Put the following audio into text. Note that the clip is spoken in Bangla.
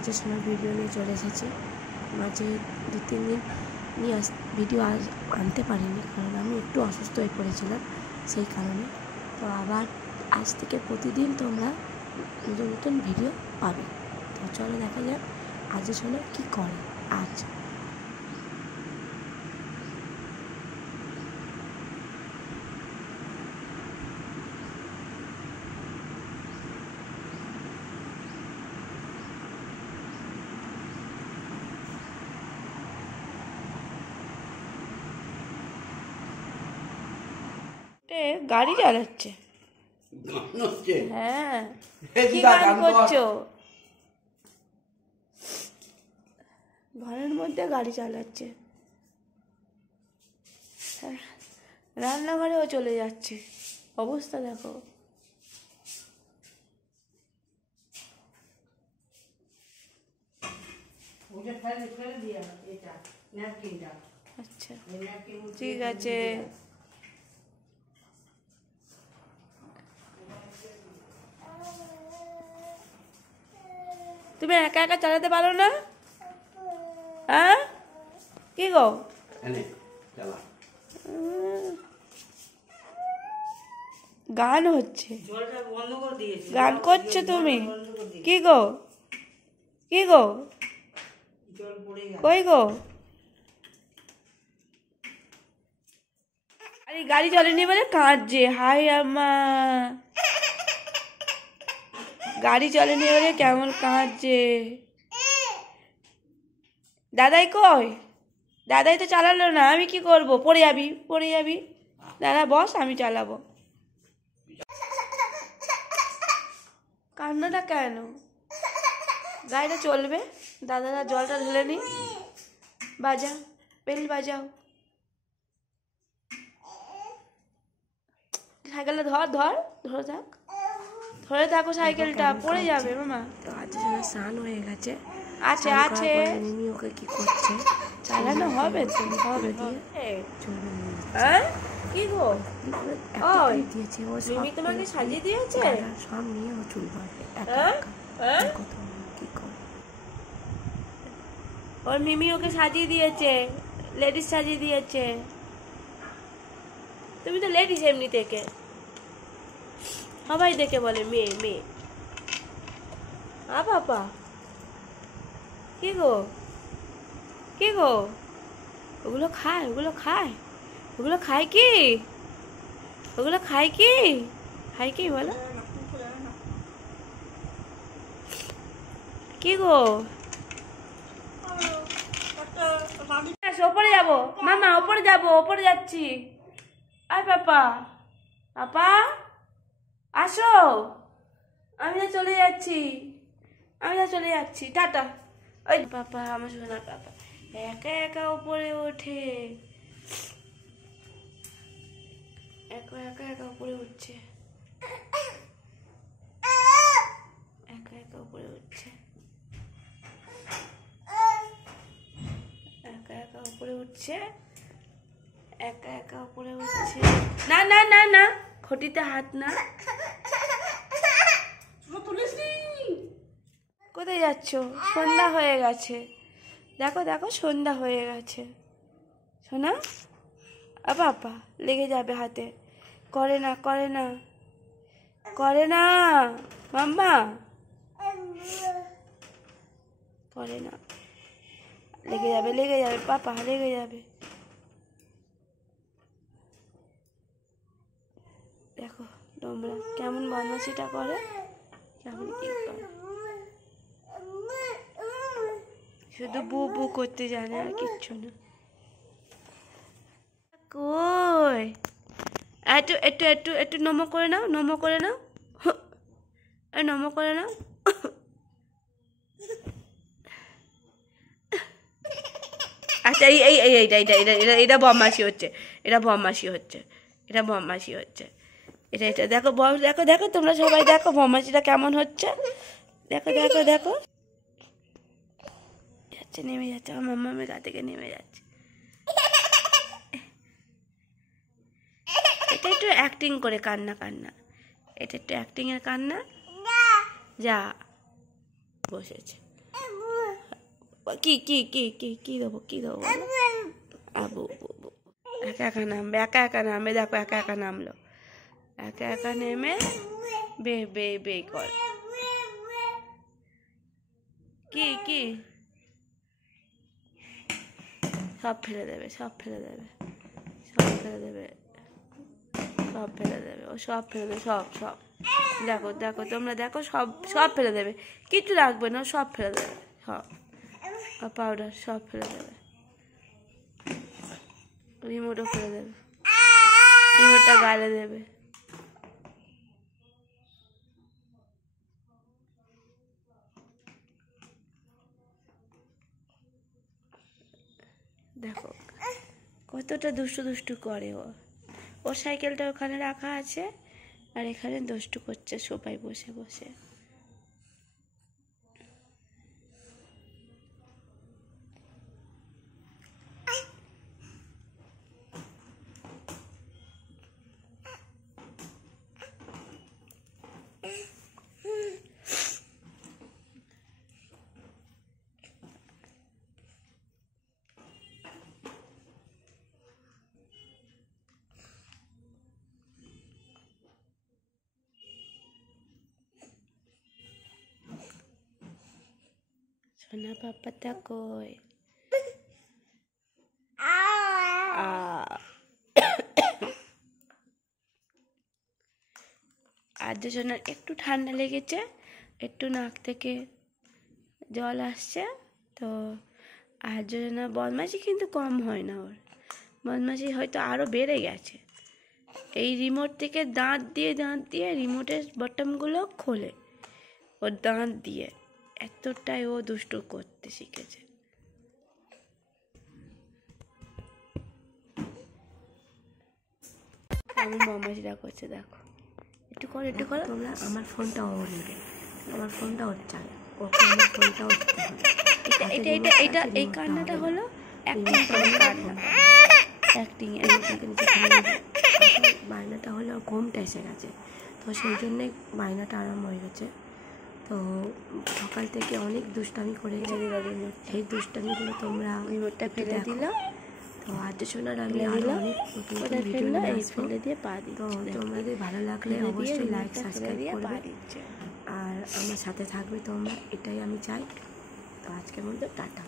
কাজের সময় ভিডিও নিয়ে চলে এসেছি। মাঝে 2-3 দিন ভিডিও আনতে পারিনি, কারণ আমি একটু অসুস্থ হয়ে পড়েছিলাম, সেই কারণে। তো আবার আজ থেকে প্রতিদিন তোমরা নতুন নতুন ভিডিও পাবে। তো চলো দেখা যাক আজের সময় কী করে আজ। গাড়ি চালাচ্ছে। হ্যাঁ, কি গান করছো? ঘরের মধ্যে গাড়ি চালাচ্ছে, রান্নাঘরেও চলে যাচ্ছে। অবস্থা দেখো। আচ্ছা ঠিক আছে। তুমি একা একা চালাতে পারো না? হ্যাঁ, কি গো? গান হচ্ছে, গান করছো তুমি? কি গো, কি গো, কই গো? আরে গাড়ি চলেনি বলে কাঁদছে। হাই আম্মা, গাড়ি চলেনি বলে কেমন কাঁদছে। দাদাই কই? দাদাই তো চালালো না, আমি কি করব? পড়ে যাবি, পড়ে যাবি। দাদা বস, আমি চালাবো। কান্নাটা কেন? গাড়িটা চলবে। দাদারা জলটা ঢেলে নি। বাজা, বেল বাজাও। সাইকেলটা ধর ধর, ধরে থাক, ধরে থাকো সাইকেলটা, পড়ে যাবে মামা। তো আজ স্নান হয়ে গেছে। আছে আছে। মিমি ওকে কি করছে? চালানো হবে তো, হবে দিয়ে চলবে। হ্যাঁ কি গো? ওই দিয়েছে ও, মিমি তোমাকে সাজিয়ে দিয়েছে সব নিয়ে। ও চুল পাবে একা একা। কি করে ওর মিমি ওকে সাজিয়ে দিয়েছে, লেডিস সাজিয়ে দিয়েছে। তুমি তো লেডিস এমনি থেকে, সবাই দেখে বলে মেয়ে মেয়ে। বাবা কি গো, কি গো? ওগুলো খায়, ওগুলো খায়, ওগুলো খায় কি? ওগুলো খায় কি? খায় কি বলো? কি গো? ওপরে যাবো মামা, ওপরে যাবো, ওপরে যাচ্ছি। আয় পাপা, পাপা আসো। আমি না চলে যাচ্ছি, আমি না চলে যাচ্ছি, টাটা। ওই পাপা, আমার সোনার পাপা একা একা উপরে ওঠে, একা একা একা উপরে উঠছে, একা একা উপরে উঠছে, একা একা উপরে উঠছে, একা একা উপরে উঠছে। না না না না, খুঁটিতে হাত না। কোথায় যাচ্ছ? সন্ধ্যা হয়ে গেছে, দেখো দেখো, সন্ধ্যা হয়ে গেছে। শোনা বাবা, লেগে যাবে হাতে। করে না, করে না, করে না মাম্মা, করে না। লেগে যাবে, লেগে যাবে পাপা, লেগে যাবে। দেখো তোমরা কেমন বদমাশিটা করে, কেমন কি করে। শুধু বু বু করতে জানে, আর কিচ্ছু না। কই একটু একটু একটু একটু নমো করে নাও, নমো করে নাও, নমো করে নাও। আচ্ছা এই এই এই এইটা এটা এটা এটা এটা বদমাশি হচ্ছে, এটা বদমাশি হচ্ছে, এটা বদমাশি হচ্ছে। এটা এটা দেখো, দেখো দেখো, তোমরা সবাই দেখো বদমাশিটা কেমন হচ্ছে। দেখো দেখো দেখো, যাচ্ছে, নেমে যাচ্ছে, আমার মাম্মামের গা থেকে নেমে যাচ্ছে। এটা একটু অ্যাক্টিং করে কান্না কান্না, এটা একটু অ্যাক্টিং এর কান্না। যা বসেছে। কি কি কি কি কি দেবো বলো? আবু একা একা নামবে, দেখো একা একা নামলো, একা একা নেমে বে বে বে কর। কি কি সব ফেলে দেবে, ও সব ফেলে দেবে, সব দেখো তোমরা দেখো, সব ফেলে দেবে, কিছু রাখবে না, সব ফেলে দেবে, সব পাউডার সব ফেলে দেবে, রিমোটও ফেলে দেবে, রিমোটটা গালে দেবে। দেখো কতটা দুষ্টু করে ও। ওর সাইকেলটা ওখানে রাখা আছে, আর এখানে দুষ্টু করছে সোফায় বসে বসে। সোনা পাপাটা কই? আজ সোনার একটু ঠান্ডা লেগেছে, একটু নাক থেকে জল আসছে, তো আজ সোনা বদমাশি কিন্তু কম হয় না, ওর বদমাশি হয়তো আরও বেড়ে গেছে। এই রিমোট থেকে দাঁত দিয়ে রিমোটের বটমগুলো খোলে, ওর দাঁত দিয়ে, এতটাই ও দুষ্টু করতে শিখেছে। আমি বদমাশিটা করছে, দেখো একটু করো তোমরা। আমার ফোনটা ওর নেবে, আমার ফোনটা ওর চাই, ওকে আমার ফোনটা ওর দিতে হবে। এটা এই কান্নাটা হলো অ্যাক্টিং। বায়নাটা হলো ঘুমটা এসে গেছে, তো সেই জন্যে বায়নাটা আরাম হয়ে গেছে। তো সকাল থেকে অনেক দুষ্টামি করেছে, সেই দুষ্টামিগুলো তোমরা রিমোটটা ফেলে দিল। তো আজ শোনার আমি আরো অনেক ভিডিও নিয়ে আসবো। তো তোমাদের ভালো লাগলে অবশ্যই লাইক সাবস্ক্রাইব করবে, আর আমার সাথে থাকবে তোমরা, এটাই আমি চাই। তো আজকের মধ্যে টাটা।